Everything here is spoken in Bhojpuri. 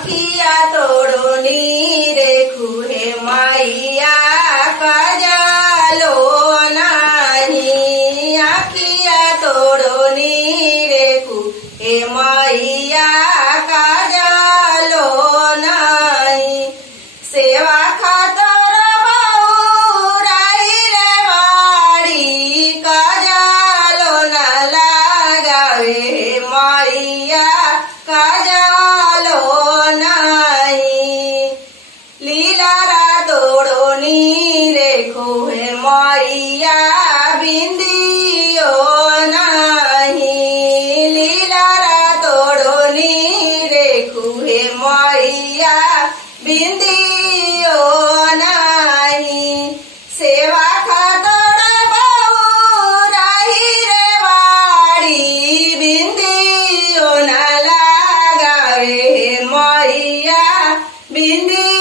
अखिया तोड़ो नीरे खुहे मैया काजलो नाही अखिया तोड़ो नीरे खुहे मैया काजलो नाही सेवा खातर बहुराई रे वाड़ी काजलो न लगावे मैया काजलो नाही लीलारा तोड़ो नीरे खोहे मैया बिंदियो नाही लीलारा तोड़ो नीरे खोहे मैया बिंदियो नाही सेवा खातर बहुराई रे वाड़ी बिंदियो न लगावे मैया बिंदी